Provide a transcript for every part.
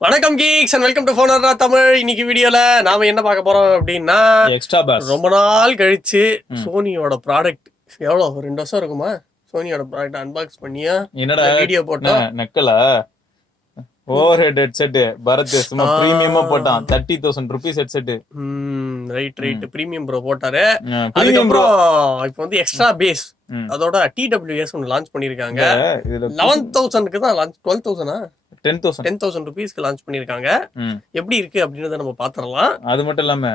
வணக்கம் geeks and welcome to ஃபோனர்ரா தமிழ். இன்னைக்கு வீடியோல நாம என்ன பார்க்க போறோம் அப்படின்னா, எக்ஸ்ட்ரா பாஸ் ரொம்ப நாள் கழிச்சு சோனியோட ப்ராடக்ட் எவ்வளோ 2 வருஷம் இருக்குமா சோனியோட ப்ராடக்ட் அன்பாக்ஸ் பண்ணியா என்னடா வீடியோ போட்டோம். Nakkala over head headset Bharat சும்மா பிரீமியமா போட்டான் 30,000 rupees headset. Right premium bro போட்டாரு. பிரீமியம் ப்ரோ அதுக்கப்புறம் இப்போ வந்து எக்ஸ்ட்ரா பேஸ் அதோட TWS ஒன்று லான்ச் பண்ணியிருக்காங்க. 11,000க்கு தான் லான்ச், 12,000 10,000 rupeesக்கு லான்ச் பண்ணியிருக்காங்க. எப்படி இருக்கு அப்படின்றத நம்ம பாத்திரலாம். அது மட்டும் இல்லாம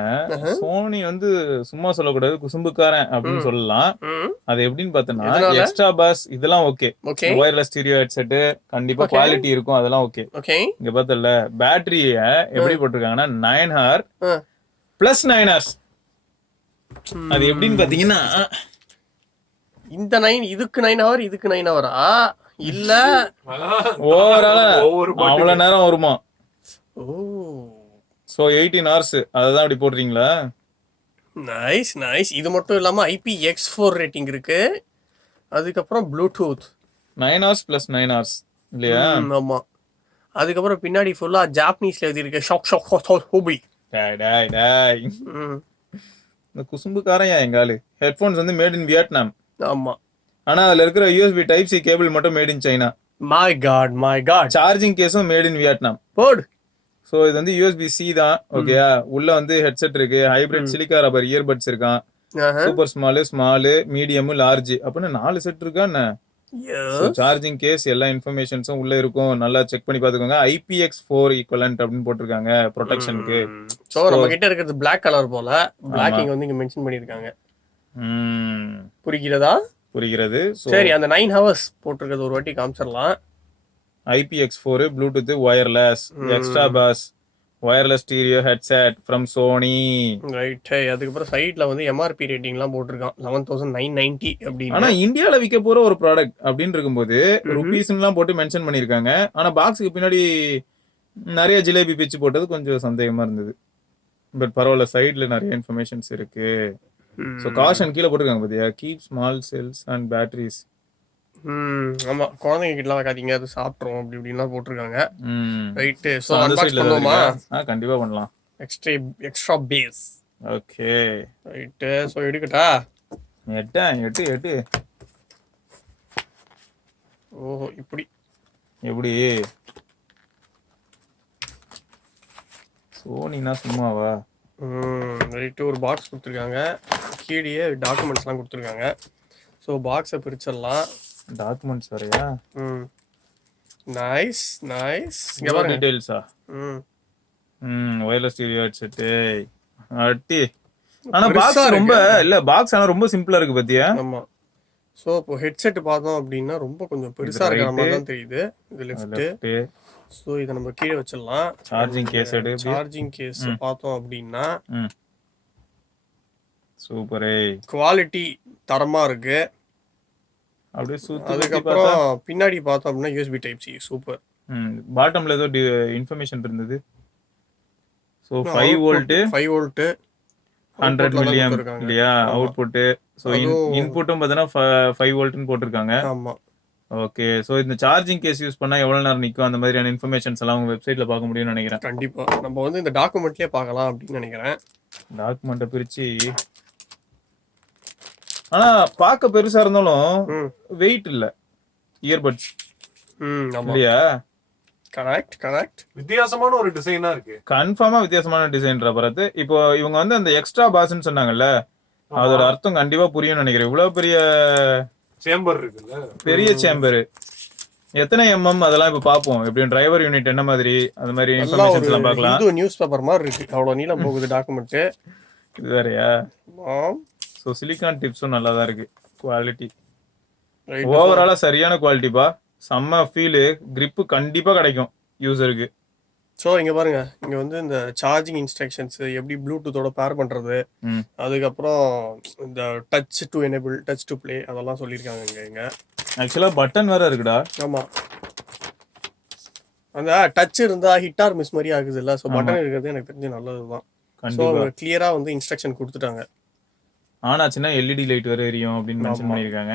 சோனி வந்து சும்மா சொல்லக்கூடாது, குசும்புக்காரன் அப்படின்னு சொல்லலாம். அது எப்படின்னு பார்த்தோம்னா எக்ஸ்ட்ரா பாஸ் இதெல்லாம் ஓகே, வயர்லெஸ் ஸ்டீரியோ ஹெட்செட் கண்டிப்பா குவாலிட்டி இருக்கும், அதெல்லாம் ஓகே. இங்க பார்த்தல பேட்டரிய எப்படி போட்டிருக்காங்கன்னா 9 hour பிளஸ் 9 hours. அது எப்படின்னு பாத்தீங்கன்னா இந்த 9 இதுக்கு 9 hour இதுக்கு 9 hour இல்ல ஓவரால அவ்வளவு நேரம் வருமா? சோ 18 hours அததான் அப்படி போடுறீங்களா? Nice nice. இது மட்டும் இல்லாம IPX4 ரேட்டிங் இருக்கு. அதுக்கப்புறம் ப்ளூடூத் 9 hours பிளஸ் 9 hours இல்லையா? ஆமா. அதுக்கப்புறம் பின்னாடி ஃபுல்லா ஜாப்பனீஸ்ல எழுதி இருக்கு ஷாக் ஷாக் ஹோபி. டாய் இந்த குசும்புக்காரன் எங்காலு ஹெட்போன்ஸ் வந்து மேட் இன் வியட்நாம். ஆமா. ஆனா அதுல இருக்கிற USB டைப் C கேபிள் மட்டும் made in China. My God. Charging கேஸும் மேட் இன் வியட்நாம். போடு. சோ இது வந்து USB-C தான், ஓகேயா? உள்ள வந்து ஹெட்செட் இருக்கு, ஹைபிரிட் சிலிக்கா ரப்பர் இயர்பட்ஸ் இருக்கான், சூப்பர் ஸ்மால், மீடியம், லார்ஜ் அப்படின்னு 4 செட் இருக்கா என்ன? சார்ஜிங் கேஸ் எல்லா இன்ஃபர்மேஷன்ஸும் உள்ள இருக்கும், நல்லா செக் பண்ணி பாத்துக்கோங்க. IPX4 ஈக்குவலன்ட் அப்படின்னு போட்டிருக்காங்க ப்ரொடெக்ஷனுக்கு. சோ நம்ம கிட்ட இருக்கிறது Black கலர் போல, Black இங்க வந்து இங்க மென்ஷன் பண்ணிருக்காங்க. புரிகிறது. சரி, அந்த 9 hours போட்டிருக்கிறது ஒரு வாட்டி காமிச்சிடலாம். IPX4 bluetooth wireless extra bass wireless stereo headset from Sony. Right. அதுக்கப்புறம் சைட்ல வந்து MRP ரேட்டிங்லாம் போட்டிருக்கான் 11,990 அப்படின்னு. ஆனா இந்தியால விற்க போற ஒரு ப்ராடக்ட் அப்படின்னு இருக்கும்போது ருபீஸ்லாம் போட்டு மென்ஷன் பண்ணிருக்காங்க. ஆனா பாக்ஸுக்கு பின்னாடி நிறைய ஜிலேபி பிச்சு போட்டது கொஞ்சம் சந்தேகமா இருந்தது. பட் பரவாயில்ல, சைட்ல நிறைய இன்ஃபர்மேஷன்ஸ் இருக்கு. சோ காஷன் கீழ போட்டுருக்காங்க பாத்தியா, keep small cells and batteries. ஆமா, குழந்தைங்க கிட்டலாம் வைக்காதீங்க, அது சாப்பிட்றோம் அப்படி இப்படின்லாம் போட்டிருக்காங்க. ரைட். சோ அன்பாக்ஸ் பண்ணுவோமா? கண்டிப்பா பண்ணலாம். Extra bass. Okay right. So எடுக்கட்டா? எட்டு. ஓஹோ, இப்படி எப்படி சோனினா சும்மாவா? ரைட்டு. ஒரு பாக்ஸ் கொடுத்துருக்காங்க, கீழே டாக்குமெண்ட்ஸ்லாம் கொடுத்துருக்காங்க. ஸோ பாக்ஸை பிரிச்சிடலாம். டாக்குமெண்ட்ஸ் வரையா? நைஸ். இங்க எவ்வளவு பாருங்க டீடைல்ஸா? வயர்லெஸ் ஸ்டீரியோ ஹெட்செட் அட்டி. ஆனா பாக்ஸ் ரொம்ப இல்ல, பாக்ஸ் ஆனா ரொம்ப சிம்பிளா இருக்கு பாத்தியா? ஆமா. ஸோ இப்போ ஹெட்செட் பார்த்தோம் அப்படின்னா ரொம்ப கொஞ்சம் பெருசா இருக்கிற மாதிரி தான் தெரியுது. இது லெஃப்ட். ஸோ இதை நம்ம கீழே வச்சிடலாம். சார்ஜிங் கேஸ் பார்த்தோம் அப்படின்னா சூப்பரே, குவாலிட்டி தரமா இருக்கு. அப்படியே அதுக்கப்புறம் பின்னாடி பார்த்தோம் அப்படின்னா USB டைப் C சூப்பர். பாட்டம்ல ஏதோ இன்ஃபர்மேஷன் இருந்தது. சோ 5 வோல்ட் 100 மில்லியம் இல்லையா அவுட்புட். சோ இன்புட்டும் பார்த்தனா 5 வோல்ட்னு போட்டுருக்காங்க. ஆமா. ஓகே. சோ இந்த சார்ஜிங் கேஸ் யூஸ் பண்ணா எவ்வளவு நேரம் நிக்கும், அந்த மாதிரியான இன்ஃபர்மேஷன்ஸ் எல்லாம் உங்க வெப்சைட்ல பார்க்க முடியும்னு நினைக்கிறேன். கண்டிப்பா நம்ம வந்து இந்த டாக்குமெண்ட்லயே பார்க்கலாம் அப்படின்னு நினைக்கிறேன். டாக்குமெண்ட்டை பிரிச்சு. ஆனா பார்க்க பெருசா இருந்தாலும் வெயிட் இல்ல இயர்பட்ஸ் இல்லையா? கரெக்ட். வித்தியாசமான ஒரு டிசைனா இருக்கு. கன்ஃபார்மா வித்தியாசமான டிசைன்ரா பரத். இப்போ இவங்க வந்து அந்த எக்ஸ்ட்ரா பாஸ்ன்னு சொன்னாங்கல்ல, அதோட அர்த்தம் கண்டிப்பா புரியும்னு நினைக்கிறேன். இவ்வளவு பெரிய சேம்பர் இருக்குல்ல, பெரிய சேம்பர் எத்தனை அதெல்லாம் இப்ப பாப்போம். எப்படியும் டிரைவர் யூனிட் என்ன மாதிரி, அந்த மாதிரி இன்ஃபர்மேஷன்ஸ் எல்லாம் பார்க்கலாம். இது நியூஸ் பேப்பர் மாதிரி இருக்கு, அவ்வளவு நீளம் போகுது டாக்குமெண்ட். இது வேறயா? சோ சிலிகான் டிப்ஸும் நல்லா தான் இருக்கு. குவாலிட்டி ஓவராலா சரியான குவாலிட்டிப்பா, செம்ம ஃபீல், கிரிப் கண்டிப்பா கிடைக்கும் யூசருக்கு. ஸோ இங்க பாருங்க, இங்க வந்து இந்த சார்ஜிங் இன்ஸ்ட்ரக்ஷன்ஸ் எப்படி ப்ளூடூத்தோட பேர் பண்றது, அதுக்கப்புறம் இந்த touch to enable, touch to play அதெல்லாம் சொல்லியிருக்காங்க. இங்க ஆக்சுவலா பட்டன் வேற இருக்குடா. ஆமா, அந்த டச் இருந்தா ஹிட் ஆர் மிஸ் மாதிரி ஆகுது இல்ல. ஸோ பட்டன் இருக்கிறது எனக்கு தெரிஞ்சு நல்லதுதான். ஸோ கிளியரா வந்து இன்ஸ்ட்ரக்ஷன் கொடுத்துட்டாங்க. ஆனாச்சுன்னா LED லைட் வேற எரியும் அப்படின்னு மென்ஷன் பண்ணியிருக்காங்க.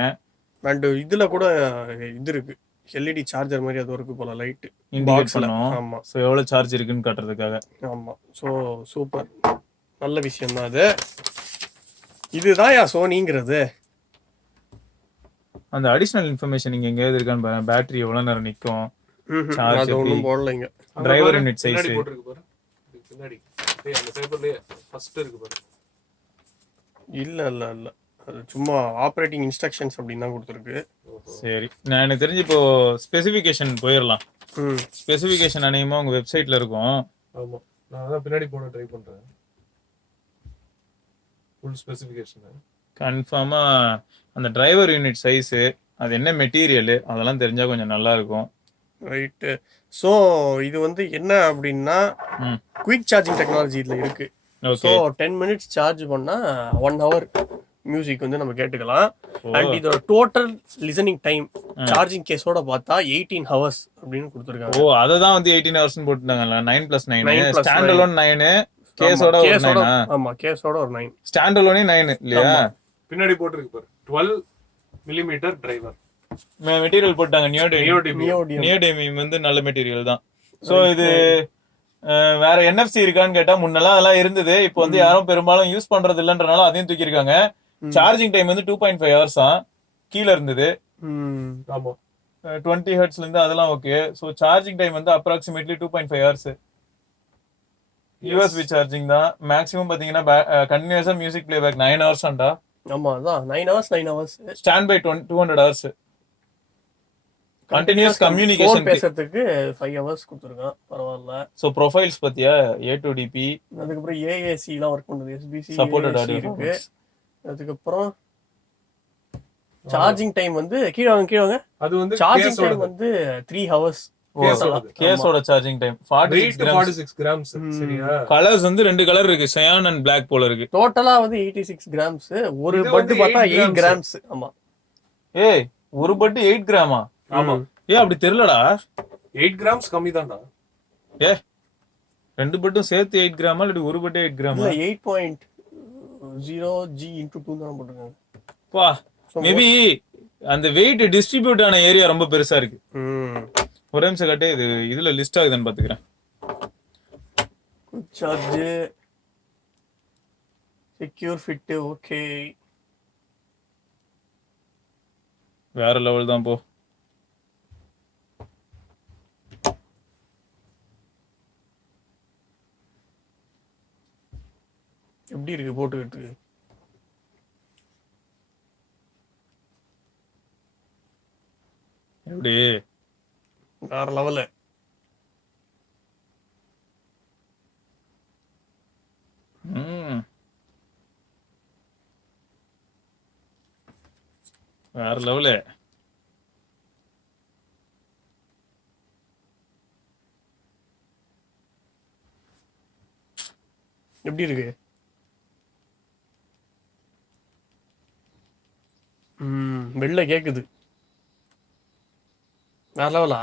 அண்ட் இதுல கூட இது இருக்கு, எல்இடி சார்ஜர் மாதிரி அது இருக்கு போல லைட் இண்டிகேட் பாக்ஸ்ல. பண்ணும். ஆமா ஸோ எவ்வளோ சார்ஜ் இருக்குன்னு காட்டுறதுக்காக. ஆமா. ஸோ சூப்பர், நல்ல விஷயம் தான் அது. இதுதான் சோனிங்கிறது. அந்த அடிஷனல் இன்ஃபர்மேஷன் நீங்க எங்கேயாவது இருக்கான்னு பாருங்க. பேட்டரி எவ்வளவு நேரம் நிக்கும், அது ஒன்றும் போடலைங்க. டிரைவர் யூனிட் சைஸ் பின்னாடி போட்டுருக்கு பாரு, பின்னாடி அந்த பேப்பர்லயே ஃபர்ஸ்ட் இருக்கு பாரு. இல்ல இல்ல இல்ல, அது சும்மா ஆப்ரேட்டிங் இன்ஸ்ட்ரக்ஷன்ஸ் அப்படின்னு தான் கொடுத்துருக்கு. சரி, நான் எனக்கு தெரிஞ்சு இப்போ ஸ்பெசிஃபிகேஷன் போயிடலாம். ஸ்பெசிஃபிகேஷன் அநேகமா உங்க வெப்சைட்ல இருக்கும். ஆமா, நான் அதான் பின்னாடி போட ட்ரை பண்றேன். ஃபுல் ஸ்பெசிஃபிகேஷன் கன்ஃபார்மா அந்த டிரைவர் யூனிட் சைஸ், அது என்ன மெட்டீரியல், அதெல்லாம் தெரிஞ்சா கொஞ்சம் நல்லா இருக்கும். ரைட்டு. ஸோ இது வந்து என்ன அப்படின்னா குயிக் சார்ஜிங் டெக்னாலஜி இதில் இருக்கு. ஸோ 10 minutes சார்ஜ் பண்ணா 1 hour மியூசிக் வந்து நம்ம கேட்டுக்கலாம். அண்ட் இதோட டோட்டல் லிசனிங் டைம் சார்ஜிங் கேஸோட பார்த்தா 18 hours அப்படின்னு கொடுத்துருக்காங்க. ஓ, அததான் வந்து 18 hours போட்டுட்டாங்கல்ல. 9+9 ஸ்டாண்ட் அலோன் 9, கேஸோட ஒரு 9. ஆமா, கேஸோட ஒரு 9, ஸ்டாண்ட் அலோனே 9 இல்லையா? பின்னாடி போட்டுருக்கு பாரு, 12 mm டிரைவர் மெட்டீரியல் போட்டாங்க. நியோடெமியம் வந்து நல்ல மெட்டீரியல் தான். சோ இது வேற என்எஃப்சி இருக்கான்னு கேட்டா முன்னெல்லாம் அதெல்லாம் இருந்தது. இப்போ வந்து யாரும் பெரும்பாலும் யூஸ் பண்றது இல்லன்றனால அதையும் தூக்கிருக்காங்க. சார்ஜிங் டைம் வந்து 2.5 hours கீழ இருந்தது. ஆமா, 20 ஹெர்ட்ஸ்ல இருந்து அதெல்லாம் ஓகே. சோ சார்ஜிங் டைம் வந்து அப்ராக்சிமேட்லி 2.5 hours. யூஎஸ்பி சார்ஜிங் தான். மேக்ஸிமம் பாத்தீங்கன்னா கண்டினியூஸா மியூசிக் பிளேபேக் 9 hours ஆண்டா. ஆமா, அதான் 9 hours. Stand by 200 hours. Continuous communication பேசுறதுக்கு 5 hours கொடுத்துருக்கான். பரவாயில்ல. சோ ப்ரொஃபைல்ஸ் பத்தியா A2DP, அதுக்கப்புறம் AAC எல்லாம் ஒர்க் பண்ணுது. SBC சப்போர்ட்டட் ஆடியோ இருக்கு. அதுக்கப்புறம் சார்ஜிங் டைம் வந்து கீழ வாங்க. அது வந்து சார்ஜிங் டைம் வந்து 3 hours. கேஸோட சார்ஜிங் டைம் 46 grams. சரியா? கலர்ஸ் வந்து 2 கலர் இருக்கு, சயான் அண்ட் Black போல இருக்கு. டோட்டலா வந்து 86 grams. ஒரு பட் பார்த்தா 8 grams. ஆமா. ஏய், ஒரு பட் 8 கிராமா? ஆமா. அப்படி தெரியலடா. 8 grams கம்மி தான்டா. ரெண்டு பட்டும் சேர்த்து 8 கிராமா இல்ல ஒரு பட்டே 8 கிராமா? இல்ல 8.0 G into 2 தான் போட்டுருக்காங்க. பா, மேபி அந்த வெயிட் டிஸ்ட்ரிபியூட் ஆன ஏரியா ரொம்ப பெருசா இருக்கு. ஒரு நிமிஷம் கட்டே, இது இதுல லிஸ்ட் ஆகுதுன்னு பாத்துக்கிறேன். Good charge, secure fit, okay, வேற லெவல் தான் போ. எப்படி இருக்கு போட்டுக்கிட்டு? எப்படி வேற லெவல். வேற லெவலு. எப்படி இருக்கு? வெளில கேக்குது. வேற லெவலா?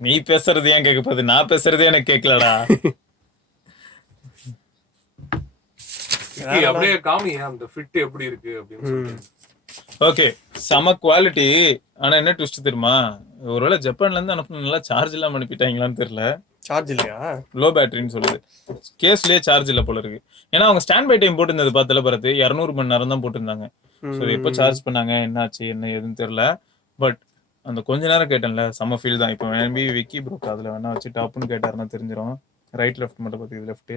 நீ பேசுறது ஏன் கேட்க போகுது? நான் பேசுறதே எனக்கு கேட்கலடா. அப்படியே காமி அந்த ஃபிட் எப்படி இருக்கு அப்படின்னு சொல்லிட்டு. ஓகே, செம குவாலிட்டி. ஆனா என்ன ட்விஸ்ட் தெரியுமா? ஒருவேளை ஜப்பான்ல இருந்து அனுப்புன நல்லா சார்ஜ் இல்லாம அனுப்பிட்டாங்களான்னு தெரியல. சார்ஜ் இல்லையா? லோ பேட்டரின்னு சொல்லுது. கேஸ்லயே சார்ஜ் இல்ல போல இருக்கு. ஏன்னா அவங்க ஸ்டாண்ட் பை டைம் போட்டிருந்தது பார்த்தல பரத்து 200 மணி நேரம் தான் போட்டிருந்தாங்க. ஸோ எப்போ சார்ஜ் பண்ணாங்க, என்னாச்சு என்ன எதுன்னு தெரியல. பட் அந்த கொஞ்ச நேரம் கேட்டேன்ல, செம ஃபீல் தான். இப்போ மேபி விக்கி ப்ரோ அதுல வேணா வச்சு டாப்னு கேட்டாருன்னா தெரிஞ்சிடும். ரைட் லெஃப்ட் மட்டும் பார்த்து லெஃப்ட்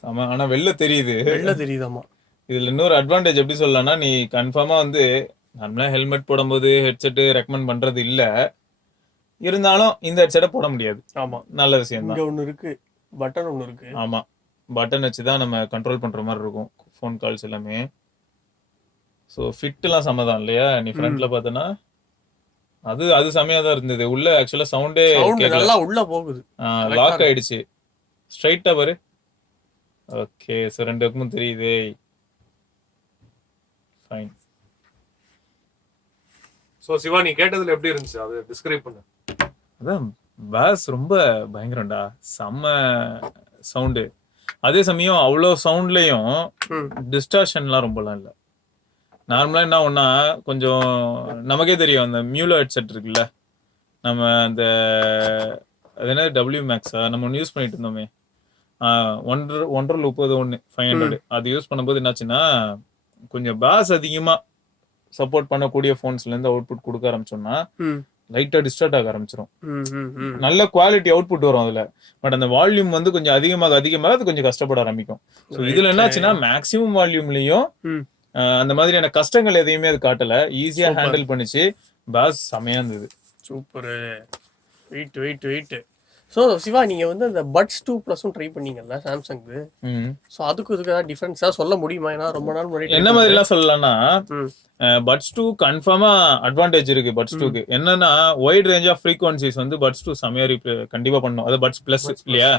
செம. ஆனா வெளில தெரியுதாமா. இதுல இன்னொரு அட்வான்டேஜ் எப்படி சொல்லலாம்னா, நீ கன்ஃபார்மா வந்து நார்மலா ஹெல்மெட் போடும்போது ஹெட்செட் ரெக்கமெண்ட் பண்றது இல்ல, இருந்தாலும் இந்த ஹெட்செட்டை போட முடியாது. ஆமா, நல்ல விஷயம் தான். இங்க ஒன்னு இருக்கு, பட்டன் ஒன்னு இருக்கு. ஆமா, பட்டன் வச்சு தான் நம்ம கண்ட்ரோல் பண்ற மாதிரி இருக்கும் ஃபோன் கால்ஸ் எல்லாமே. ஸோ ஃபிட்லாம் சமதான் இல்லையா? நீ ஃப்ரண்ட்ல பார்த்தனா அது செமையா தான் இருந்தது. உள்ள ஆக்சுவலா சவுண்டே நல்லா உள்ள போகுது, லாக் ஆயிடுச்சு. ஸ்ட்ரைட்டா பாரு. ஓகே, ஸோ ரெண்டு பக்கமும் தெரியுது. ஃபைன். சோ சிவா, நீ கேட்டதுல எப்படி இருந்துச்சு அதை டிஸ்கிரைப் பண்ணு. அதான் பாஸ் ரொம்ப பயங்கரம்டா, செம்ம சவுண்டு. அதே சமயம் அவ்வளோ சவுண்ட்லயும் டிஸ்டார்ஷன்லாம் ரொம்பலாம் இல்லை. நார்மலா என்ன ஒன்னா கொஞ்சம் நமக்கே தெரியும் அந்த மியூலோ ஹெட்செட் இருக்குல்ல, நம்ம அந்த அது என்ன WF-Maxஆ நம்ம ஒன்று யூஸ் பண்ணிட்டு இருந்தோமே, 1.5 அது யூஸ் பண்ணும்போது என்னாச்சுன்னா கொஞ்சம் பாஸ் அதிகமா சப்போர்ட் பண்ணக்கூடிய போன்ஸ்ல இருந்து அவுட்புட் கொடுக்க ஆரம்பிச்சோம்னா லைட்டா டிஸ்டார்ட் ஆக ஆரம்பிச்சிடும். நல்ல குவாலிட்டி அவுட்புட் வரும் அதுல, பட் அந்த வால்யூம் வந்து கொஞ்சம் அதிகமாக அது கொஞ்சம் கஷ்டப்பட ஆரம்பிக்கும். ஸோ இதுல என்னாச்சுன்னா மேக்சிமம் வால்யூம்லயும் அந்த மாதிரியான கஷ்டங்கள் எதையுமே அது காட்டல, ஈஸியா ஹேண்டில் பண்ணிச்சு. பாஸ் செமையா இருந்தது. சூப்பர். வெயிட். ஸோ சிவா, நீங்கள் வந்து அந்த பட்ஸ் 2 ப்ளஸும் ட்ரை பண்ணீங்கல்ல சாம்சங்கு. ஸோ அதுக்கு இதுக்கு ஏதாவது டிஃப்ரென்ஸாக சொல்ல முடியுமா? ஏன்னா ரொம்ப நாள் முன்னாடி என்ன மாதிரிலாம் சொல்லலாம்னா பட்ஸ் 2 கன்ஃபார்மா அட்வான்டேஜ் இருக்கு. பட்ஸ் 2க்கு என்னன்னா வைட் ரேஞ்ச் ஆஃப் ஃப்ரீக்வன்சிஸ் வந்து பட்ஸ் 2 செமையா கண்டிப்பா பண்ணும். அது பட்ஸ் பிளஸ் இல்லையா,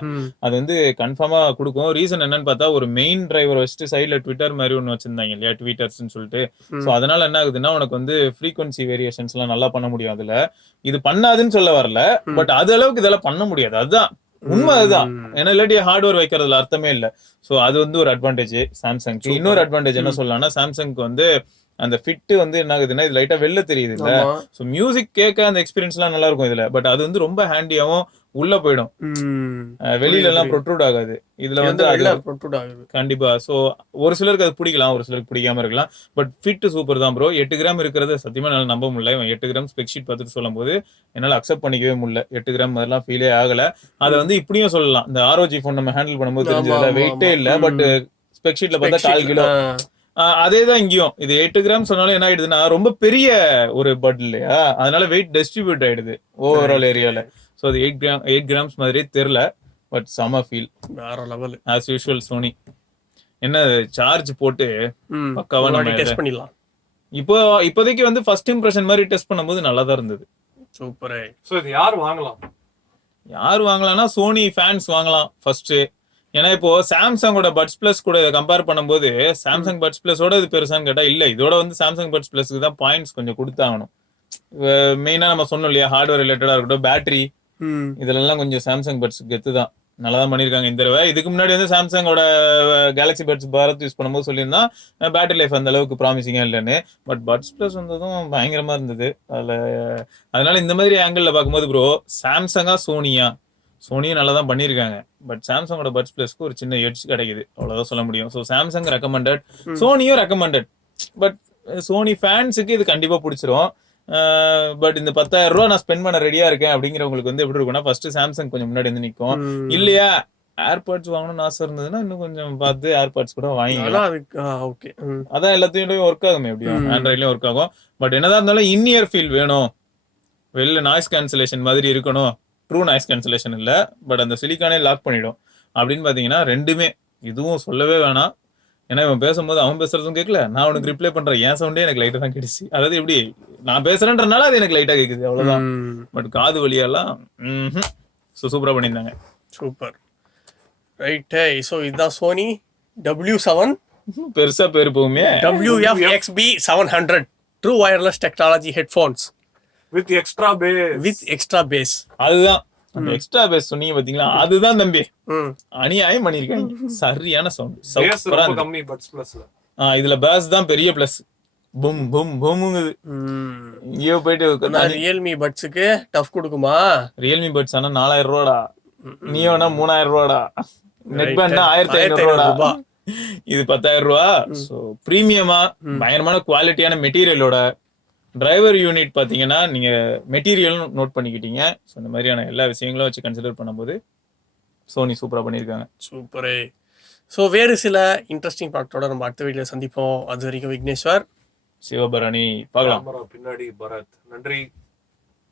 அது வந்து கன்ஃபார்மா கொடுக்கும். ரீசன் என்னன்னு பார்த்தா ஒரு மெயின் டிரைவர் வச்சுட்டு சைட்ல ட்விட்டர் மாதிரி ஒன்று வச்சிருந்தாங்க இல்லையா, ட்விட்டர்ஸ்ன்னு சொல்லிட்டு. ஸோ அதனால என்ன ஆகுதுன்னா உனக்கு வந்து ஃப்ரீக்வன்சி வேரியேஷன்ஸ் எல்லாம் நல்லா பண்ண முடியும். அதுல இது பண்ணாதுன்னு சொல்ல வரல, பட் அது அளவுக்கு இதெல்லாம் பண்ண முடியாது. அதுதான் உண்மை, அதுதான். ஏன்னா இல்லாட்டி ஹார்ட்வேர் வைக்கிறதுல அர்த்தமே இல்லை. ஸோ அது வந்து ஒரு அட்வான்டேஜ் சாம்சங்க்கு. இன்னொரு அட்வான்டேஜ் என்ன சொல்லலாம்னா சாம்சங்க்கு வந்து அந்த ஃபிட் வந்து என்ன ஆகுதுன்னா இது லைட்டா வெளில தெரியுது இல்ல. சோ மியூசிக் கேட்க அந்த எக்ஸ்பீரியன்ஸ் எல்லாம் நல்லா இருக்கும் இதுல, பட் அது வந்து ரொம்ப ஹேண்டியாவும் உள்ள போயிடும், வெளியில எல்லாம் ப்ரொட்ரூட் ஆகாது. இதுல வந்து கண்டிப்பா. சோ ஒரு சிலருக்கு அது பிடிக்கலாம், ஒரு சிலருக்கு பிடிக்காம இருக்கலாம். பட் ஃபிட் சூப்பர் தான் ப்ரோ. 8 கிராம் இருக்கிறத சத்தியமா என்னால நம்ப முடியல. 8 கிராம் ஸ்பெக் ஷீட் பார்த்துட்டு சொல்லும் போது என்னால அக்செப்ட் பண்ணிக்கவே முடியல. 8 கிராம் அதெல்லாம் ஃபீலே ஆகல. அதை வந்து இப்படியும் சொல்லலாம், இந்த ROG போன் நம்ம ஹேண்டில் பண்ணும்போது தெரிஞ்சதுல வெயிட்டே இல்ல, பட் ஸ்பெக் ஷீட்ல பார்த்தா 4 கிலோ. அதேதான் இங்கேயும். இது 8 கிராம் சொன்னாலும் என்ன ஆயிடுதுன்னா ரொம்ப பெரிய ஒரு பட் இல்லையா, அதனால வெயிட் டிஸ்ட்ரிபியூட் ஆயிடுது ஓவரால் ஏரியால. ஸோ அது 8 கிராம்ஸ் மாதிரியே தெரியல, பட் செம ஃபீல் வேற லெவல். ஆஸ் யூஷுவல் சோனி என்ன சார்ஜ் போட்டு பக்காவா நம்ம டெஸ்ட் பண்ணிடலாம். இப்போதைக்கு வந்து ஃபர்ஸ்ட் இம்ப்ரெஷன் மாதிரி டெஸ்ட் பண்ணும்போது நல்லா தான் இருந்தது. சூப்பரே. ஸோ இது யார் வாங்கலாம்னா சோனி ஃபேன்ஸ் வாங்கலாம் ஃபர்ஸ்ட். ஏன்னா இப்போ சாம்சங்கோட பட்ஸ் பிளஸ் கூட இதை கம்பேர் பண்ணும்போது சாம்சங் பட்ஸ் பிளஸோட இது பெருசான்னு கேட்டா இல்ல. இதோட வந்து சாம்சங் பட்ஸ் பிளஸ்க்கு தான் பாயிண்ட்ஸ் கொஞ்சம் கொடுத்தாகணும். மெயினா நம்ம சொன்னோம் இல்லையா, ஹார்ட்வேர் ரிலேட்டடா இருக்கட்டும், பேட்டரி இதெல்லாம் கொஞ்சம் சாம்சங் பட்ஸ் கெத்து தான், நல்லா தான் பண்ணிருக்காங்க இந்த தடவை. இதுக்கு முன்னாடி வந்து சாம்சங்கோட கேலக்ஸி பட்ஸ் பாரத் யூஸ் பண்ணும்போது சொல்லியிருந்தா பேட்டரி லைஃப் அந்த அளவுக்கு ப்ராமிசிங்கா இல்லைன்னு. பட் பட்ஸ் பிளஸ் வந்ததும் பயங்கரமா இருந்தது அதனால இந்த மாதிரி ஆங்கிள் பார்க்கும்போது ப்ரோ சாம்சங்கா சோனியும் நல்லா தான் பண்ணியிருக்காங்க. பட் சாம்சங்கோட பட்ஸ் பிளஸ்க்கு ஒரு சின்ன எட்ஜ் கிடைக்குது, அவ்வளவுதான் சொல்ல முடியும். ஸோ சாம்சங் ரெக்கமெண்டட், சோனியும் ரெக்கமெண்டட். பட் சோனி ஃபேன்ஸுக்கு இது கண்டிப்பா பிடிச்சிரும். பட் இந்த 10,000 ரூபா நான் ஸ்பெண்ட் பண்ண ரெடியா இருக்கேன் அப்படிங்கிறவங்களுக்கு வந்து எப்படி இருக்கும்னா ஃபர்ஸ்ட் சாம்சங் கொஞ்சம் முன்னாடி வந்து நிற்கும். இல்லையா ஏர்பாட்ஸ் வாங்கணும்னு ஆசை இருந்ததுன்னா இன்னும் கொஞ்சம் பார்த்து ஏர்பாட்ஸ் கூட வாங்கிக்கலாம். அதான் எல்லாத்தையும் ஒர்க் ஆகுமே, எப்படியும் ஆண்ட்ராய்ட்லயும் ஒர்க் ஆகும். பட் என்னதான் இருந்தாலும் இன்இயர் ஃபீல் வேணும், வெளில நாய்ஸ் கேன்சலேஷன் மாதிரி இருக்கணும். ட்ரூ நாய்ஸ் கேன்சலேஷன் இல்ல, பட் அந்த சிலிக்கானே லாக் பண்ணிடும். அப்படின்னு பாத்தீங்கன்னா ரெண்டுமே, இதுவும் சொல்லவே வேணாம். ஏன்னா இவன் பேசும்போது அவன் பேசுறதும் கேட்கல, நான் உனக்கு ரிப்ளை பண்றேன், என் சவுண்டே எனக்கு லைட்டா தான் கேட்டுச்சு. அதாவது எப்படி நான் பேசுறேன்றனால அது எனக்கு லைட்டா கேக்குது, அவ்வளவுதான். பட் காது வழியெல்லாம் சூப்பரா பண்ணியிருந்தாங்க. Super right. ஸோ இதுதான் சோனி W7 பெருசா பேரு போகுமே, WF-XB700 true wireless technology headphones with extra bass. அதுதான் அந்த எக்ஸ்ட்ரா பேஸ் சொன்னீங்க பாத்தீங்களா, அதுதான் தம்பி அநியாயம் பண்ணிருக்காங்க. சரியான சவுண்ட் கம்மி பட்ஸ் பிளஸ்ல. இதுல பேஸ் தான் பெரிய பிளஸ். Boom boom பூம்ங்குது. இங்கேயோ போயிட்டு ரியல்மி பட்ஸுக்கு டஃப் கொடுக்குமா? ரியல்மி பட்ஸ் ஆனா 4000 ரூபாடா, நியோனா 3000 ரூபாடா, நெட் பேண்ட்னா 1500 ரூபா, இது 10,000 ரூபா. ஸோ பிரீமியமா பயங்கரமான குவாலிட்டியான மெட்டீரியலோட டிரைவர் யூனிட் பாத்தீங்கன்னா நீங்க மெட்டீரியல் நோட் பண்ணிக்கிட்டீங்க. ஸோ இந்த மாதிரியான எல்லா விஷயங்களும் வச்சு கன்சிடர் பண்ணும்போது சோனி சூப்பரா பண்ணியிருக்காங்க. சூப்பரே. ஸோ வேறு சில இன்ட்ரெஸ்டிங் ப்ராடக்டோட நம்ம அடுத்த வீடியோல சந்திப்போம். அது வரைக்கும் விக்னேஸ்வர், சிவபரணி, பார்க்கலாம் பின்னாடி பரத். நன்றி.